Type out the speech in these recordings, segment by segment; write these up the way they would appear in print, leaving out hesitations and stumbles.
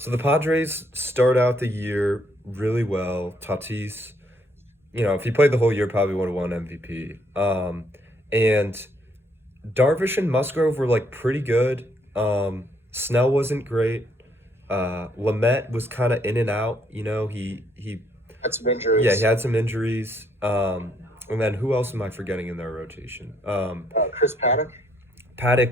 So the Padres start out the year really well. Tatis, if he played the whole year, probably would have won MVP. And Darvish and Musgrove were like pretty good. Snell wasn't great. Lamette was kind of in and out. He Had some yeah, he injuries. had some injuries. And then who else am I forgetting in their rotation? Chris Paddock.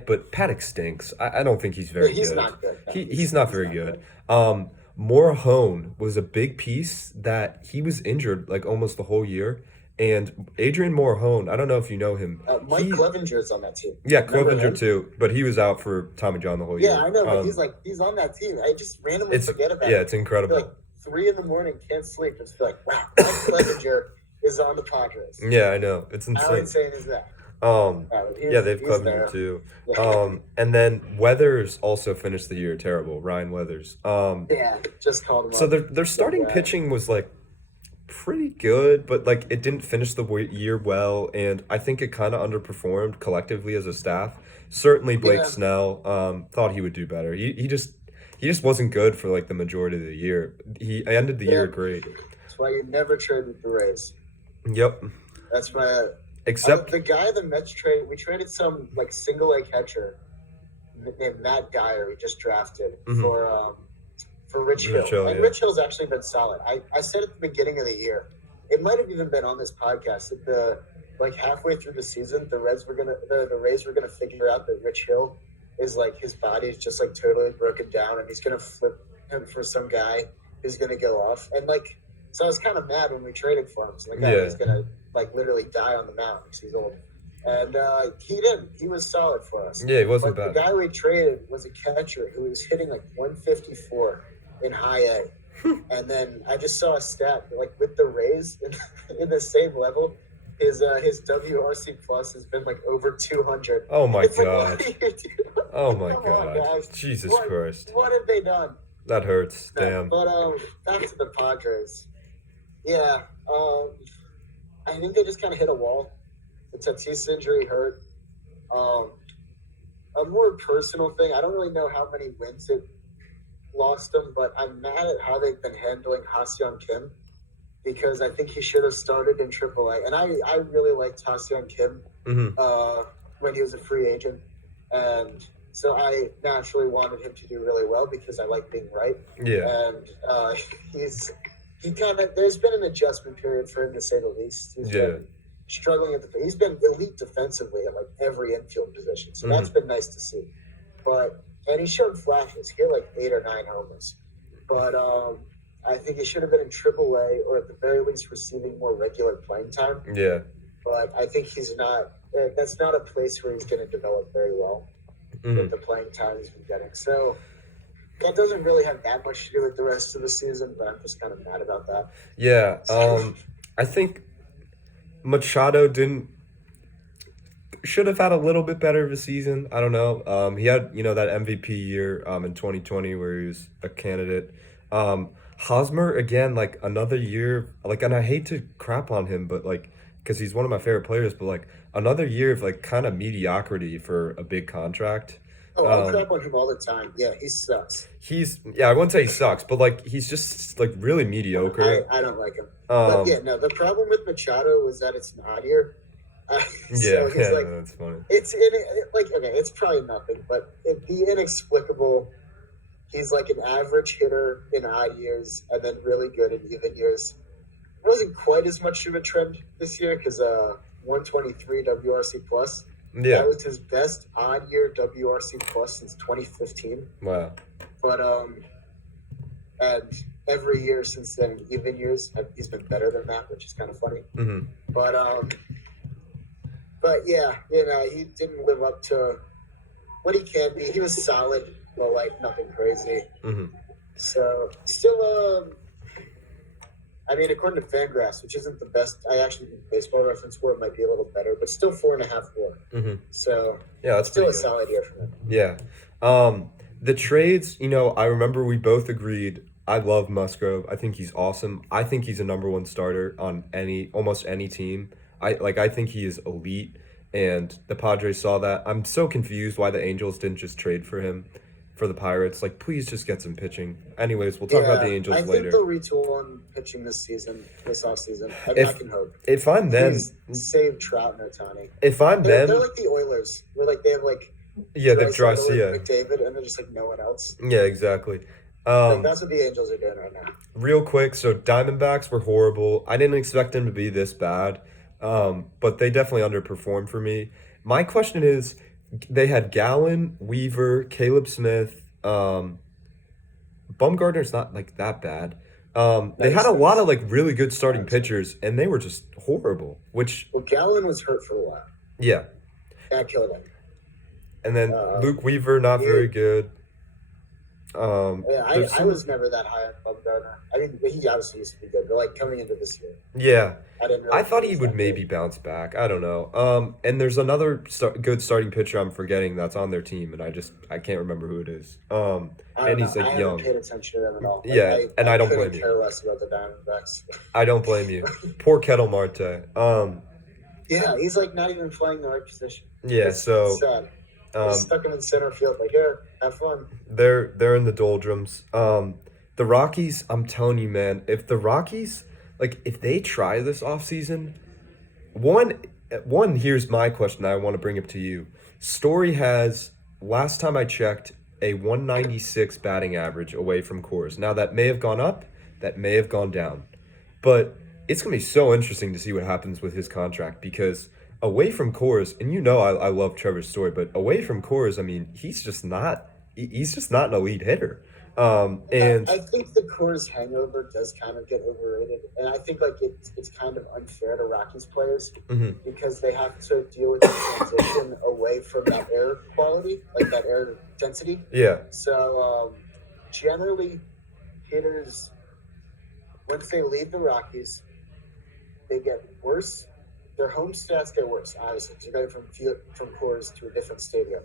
But Paddock stinks. I don't think he's Yeah, very he's good. not good. No, He's not he's very not good. good. Morahone was a big piece that he was injured like almost the whole year. And Adrian Morahone, I don't know if you know him. Mike Clevenger's on that team. Yeah, Remember Clevenger him? too, but he was out for Tommy John the whole Yeah, year. I know, but he's on that team. I just randomly It's forget about yeah, it. it's I'd be like incredible. 3 in the morning, can't sleep. Just be like, wow, Mike Clevenger is on the Padres. Yeah, I know. It's How insane. insane is that? Yeah, they have He's Clevenger there. too. And then Weathers also finished the year terrible. Ryan Weathers. Yeah, just called him So up. their So starting bad. pitching was like pretty good, but like it didn't finish the year well, and I think it kind of underperformed collectively as a staff. Certainly, Blake Yeah, Snell thought he would do better. He just wasn't good for like the majority of the year. He ended the yeah. year great. That's why you never trade with the Rays. Yep. That's why Except the guy the Mets traded. We traded some like single A catcher named Matt Geyer. We just drafted Mhm. for Rich Hill. Rich Hill, And yeah. Rich Hill's actually been solid. I said at the beginning of the year, it might have even been on this podcast that halfway through the season, the Rays were gonna figure out that Rich Hill is like his body is just like totally broken down, and he's gonna flip him for some guy who's gonna go off. And like, so I was kind of mad when we traded for him. So the guy Yeah. was gonna like literally die on the mound because he's old. And he didn't. He was solid for us. yeah, he wasn't But the bad. guy we traded was a catcher who was hitting like 154 in high A. And then I just saw a stat like with the Rays in the same level, his WRC plus has been like over 200. Oh my It's like, God. what are you doing? Oh my Come on, God. guys. Jesus What, Christ. what have they done? That hurts. No, Damn. but back to the Padres. Yeah, I think they just kind of hit a wall. The Tatis injury hurt. Um, a more personal thing. I don't really know how many wins it lost them, but I'm mad at how they've been handling Ha-Seong Kim because I think he should have started in AAA. And I really liked Ha-Seong Kim hmm when he was a free agent, and so I naturally wanted him to do really well because I like being right. Yeah. And there's been an adjustment period for him to say the least. He's Yeah. been struggling he's been elite defensively at like every infield position, so that's been nice to see. And he showed flashes. He had like 8 or 9 homers, but I think he should have been in AAA or at the very least receiving more regular playing time. Yeah. But I think he's not. That's not a place where he's going to develop very well Mhm. with the playing time he's been getting. So that doesn't really have that much to do with the rest of the season, but I'm just kind of mad about that. Yeah. I think Machado should have had a little bit better of a season. I don't know. He had, that MVP year in 2020 where he was a candidate. Hosmer again, like another year, like, and I hate to crap on him, but like, because he's one of my favorite players, but like another year of like kind of mediocrity for a big contract. Oh, I Um, crap on him all the time. Yeah, he sucks. I wouldn't say he sucks, but like he's just like really mediocre. I don't like him. But yeah, Um, no, the problem with Machado was that it's an odd year. yeah, So he's like, no, that's funny. it's probably nothing, but the inexplicable. He's like an average hitter in odd years and then really good in even years. It wasn't quite as much of a trend this year because 123 WRC plus. Yeah, That was his best odd year WRC plus since 2015. wow. But and every year since then, even years, he's been better than that, which is kind of funny. hmm But yeah, he didn't live up to what he can be. He was solid, but like nothing crazy. hmm So still, I mean, according to Fangraphs, which isn't the best, I actually think Baseball Reference score might be a little better, but still 4.5 WAR. hmm So Yeah, that's still pretty a good. solid year for him. Yeah. The trades, I remember we both agreed. I love Musgrove. I think he's awesome. I think he's a number one starter on almost any team. I think he is elite, and the Padres saw that. I'm so confused why the Angels didn't just trade for him for the Pirates. Like, please just get some pitching. Anyways, we'll talk about the Angels I think later. they'll retool on pitching this offseason. I can hope. If I'm them, please save Trout and Ohtani. If I'm they're them, like the Oilers, where like they have like they've dry, McDavid, and they're just like no one else. Yeah, exactly. Like that's what the Angels are doing right now. Real quick, so Diamondbacks were horrible. I didn't expect them to be this bad, but they definitely underperformed for me. My question is, they had Gallen, Weaver, Caleb Smith. Bumgarner's not like that bad. They had a lot of like really good starting pitchers, and they were just horrible. Well, Gallen was hurt for a while. Yeah, that killed him. And then Luke Weaver, not very good. I was never that high on Bumgarner. I mean, he obviously used to be good, but like coming into this year, yeah, I thought he would maybe bounce back. I don't know. And there's another good starting pitcher I'm forgetting that's on their team, and I can't remember who it is. And he's like young. I haven't paid attention to them at all. Yeah, and I don't blame you. I care less about the Diamondbacks. I don't blame you. Poor Kettle Marte. Yeah, he's like not even playing the right position. Yeah, so sad. Stuck him in center field. Like, here, have fun. They're in the doldrums. The Rockies, I'm telling you, man, if the Rockies, like, if they try this offseason, one, here's my question I want to bring up to you. Story has, last time I checked, a 196 batting average away from Coors. Now, that may have gone up, that may have gone down. But it's going to be so interesting to see what happens with his contract, because away from Coors, and I love Trevor Story, but away from Coors, I mean, he's just not an elite hitter. And I think the Coors hangover does kind of get overrated, and I think like it's kind of unfair to Rockies players because they have to deal with the transition away from that air quality, like that air density. Yeah. So generally, hitters, once they leave the Rockies, they get worse. Their home stats get worse, obviously, because you're going from Coors to a different stadium.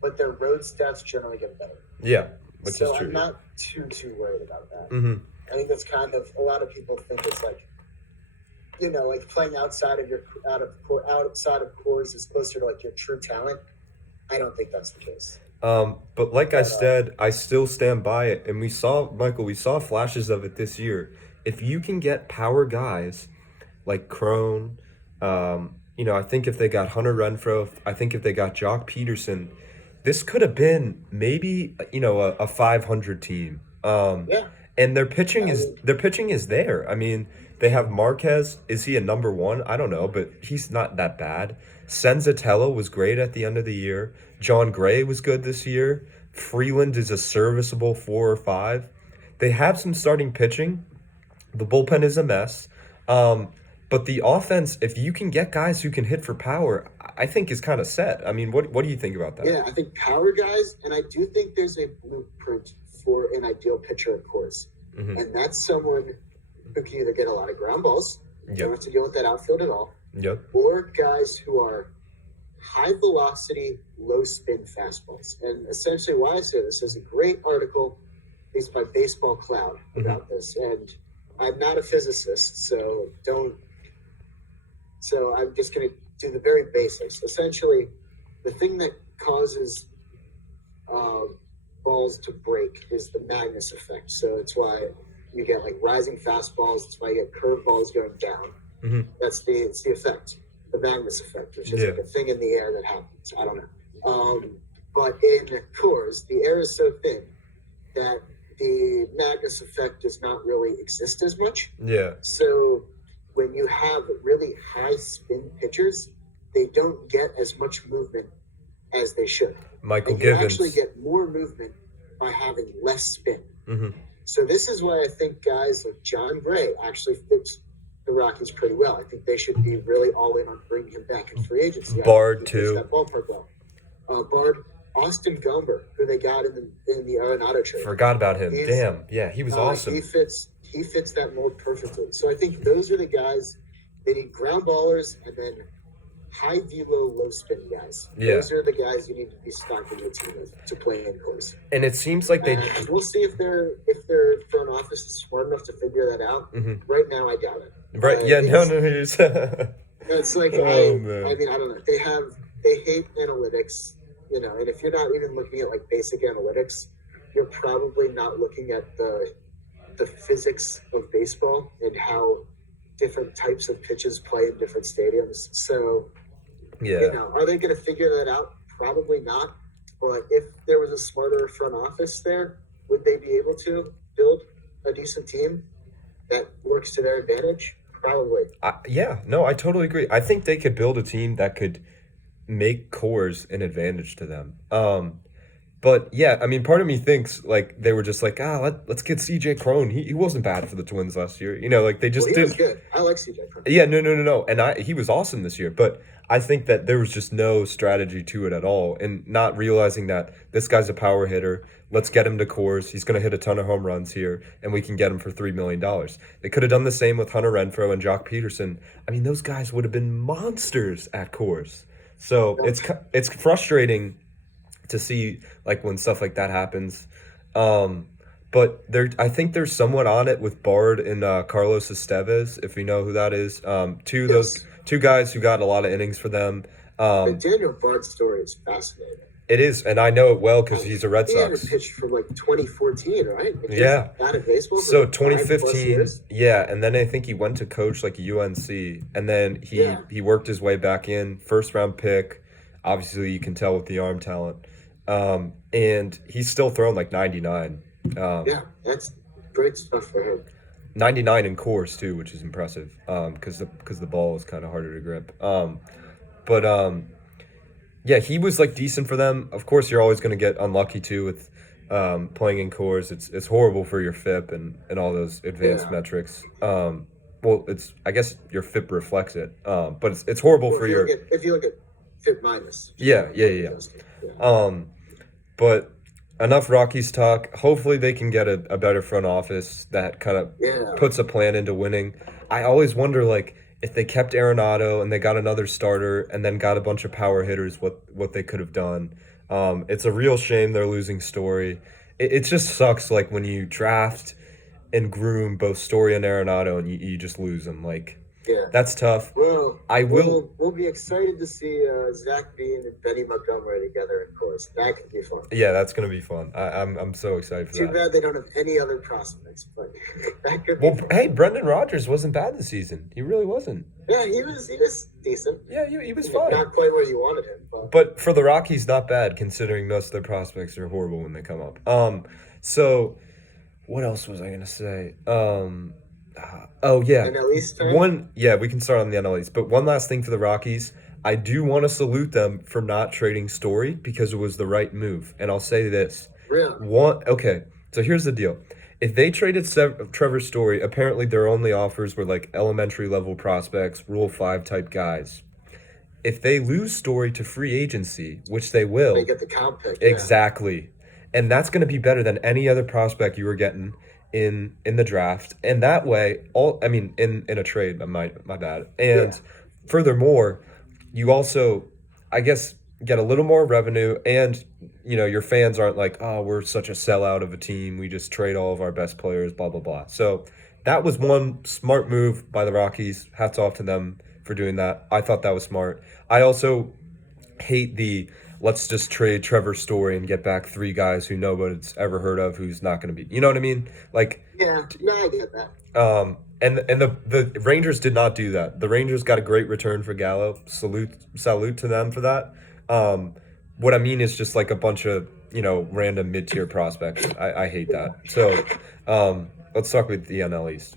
But their road stats generally get better. Yeah, which is true. I'm not too worried about that. Mm-hmm. I think that's kind of, a lot of people think it's like, like playing outside of Coors is closer to like your true talent. I don't think that's the case. But like I said, I still stand by it. And we saw flashes of it this year. If you can get power guys like Crone, I think if they got Hunter Renfroe, I think if they got Jock Peterson, this could have been maybe, a 500 team. Yeah. And their pitching is there. I mean, they have Marquez. Is he a number one? I don't know, but he's not that bad. Senzatella was great at the end of the year. John Gray was good this year. Freeland is a serviceable 4 or 5. They have some starting pitching. The bullpen is a mess. But the offense, if you can get guys who can hit for power, I think is kind of set. I mean, what do you think about that? Yeah, I think power guys, and I do think there's a blueprint for an ideal pitcher, of course. Mm-hmm. And that's someone who can either get a lot of ground balls, don't have to deal with that outfield at all, or guys who are high velocity, low spin fastballs. And essentially why I say this, there's a great article based by Baseball Cloud about this. And I'm not a physicist, so I'm just going to do the very basics. Essentially, the thing that causes balls to break is the Magnus Effect. So it's why you get like rising fastballs. It's why you get curved balls going down. Mm-hmm. It's the effect, the Magnus Effect, which is like a thing in the air that happens. I don't know. But in Coors, the air is so thin that the Magnus Effect does not really exist as much. Yeah. So when you have really high spin pitchers, they don't get as much movement as they should. Michael Givens. You actually get more movement by having less spin. Mm-hmm. So this is why I think guys like John Gray actually fits the Rockies pretty well. I think they should be really all in on bringing him back in free agency. Bard too. That ballpark well. Bard, Austin Gomber, who they got in the Arenado trade. Forgot about him. Damn. Yeah, he was awesome. He fits that mold perfectly. So I think those are the guys. They need ground ballers and then high velo, low spin guys. Yeah. Those are the guys you need to be stocking your team with to play in Coors. And it seems like we'll see if their front office is smart enough to figure that out. Mm-hmm. Right now, I doubt it. Right? It's like I mean, I don't know. They hate analytics. And if you're not even looking at like basic analytics, you're probably not looking at the physics of baseball and how different types of pitches play in different stadiums. So, Yeah. are they going to figure that out? Probably not. But if there was a smarter front office there, would they be able to build a decent team that works to their advantage? Probably. Yeah, no, I totally agree. I think they could build a team that could make Coors an advantage to them. But yeah, I mean, part of me thinks like they were just like, let's get CJ Crone. He wasn't bad for the Twins last year. Like they just Well, he was didn't. good. I like CJ Crone. Yeah, no. And he was awesome this year, but I think that there was just no strategy to it at all, and not realizing that this guy's a power hitter. Let's get him to Coors. He's going to hit a ton of home runs here, and we can get him for $3 million. They could have done the same with Hunter Renfroe and Jock Peterson. I mean, those guys would have been monsters at Coors. So it's frustrating to see like when stuff like that happens. But I think they're somewhat on it with Bard and Carlos Estevez, if you know who that is. Those two guys who got a lot of innings for them. The Daniel Bard story is fascinating. It is, and I know it well because he's a Red He Sox. hadn't pitched from like 2014, right? Yeah. Out of baseball. So for 2015, yeah, and then I think he went to coach like UNC, and then he worked his way back in, first round pick. Obviously, you can tell with the arm talent, and he's still thrown like 99. Yeah, that's great stuff for him. 99 in course too, which is impressive. Because the ball is kind of harder to grip. Yeah, he was like decent for them. Of course, you're always going to get unlucky too with playing in cores. It's horrible for your FIP and all those advanced metrics. Well, I guess your FIP reflects it. But it's horrible for your. If you look at FIP minus. Yeah. But enough Rockies talk. Hopefully they can get a better front office that kind of puts a plan into winning. I always wonder like if they kept Arenado and they got another starter and then got a bunch of power hitters, what they could have done. It's a real shame they're losing Story. It just sucks like when you draft and groom both Story and Arenado and you just lose them. Like that's tough. Well, we'll be excited to see Zach Bean and Benny Montgomery together, of course. That could be fun. Yeah, that's gonna be fun. I'm so excited for that. Too bad they don't have any other prospects, but that could be fun. Hey, Brendan Rodgers wasn't bad this season. He really wasn't. Yeah, he was decent. Yeah, he was fine. Not quite where you wanted him, but for the Rockies, not bad considering most of their prospects are horrible when they come up. So what else was I gonna say? Oh yeah. NL East time? We can start on the NL East. But one last thing for the Rockies, I do want to salute them for not trading Story because it was the right move. And I'll say this. Really? Okay, so here's the deal. If they traded Trevor Story, apparently their only offers were like elementary level prospects, Rule 5 type guys. If they lose Story to free agency, which they will, they get the comp pick. Exactly. And that's going to be better than any other prospect you were getting in the draft, and that way in a trade, my bad. And furthermore, you also I guess get a little more revenue, and your fans aren't like, oh, we're such a sellout of a team, we just trade all of our best players, blah blah blah. So that was one smart move by the Rockies. Hats off to them for doing that. I thought that was smart. I also hate the let's just trade Trevor Story and get back 3 guys who nobody's ever heard of, who's not going to be, you know what I mean? Like, yeah, no, I get that. And the Rangers did not do that. The Rangers got a great return for Gallo. Salute to them for that. What I mean is just like a bunch of, random mid-tier prospects. I hate that. So, let's talk with the NL East.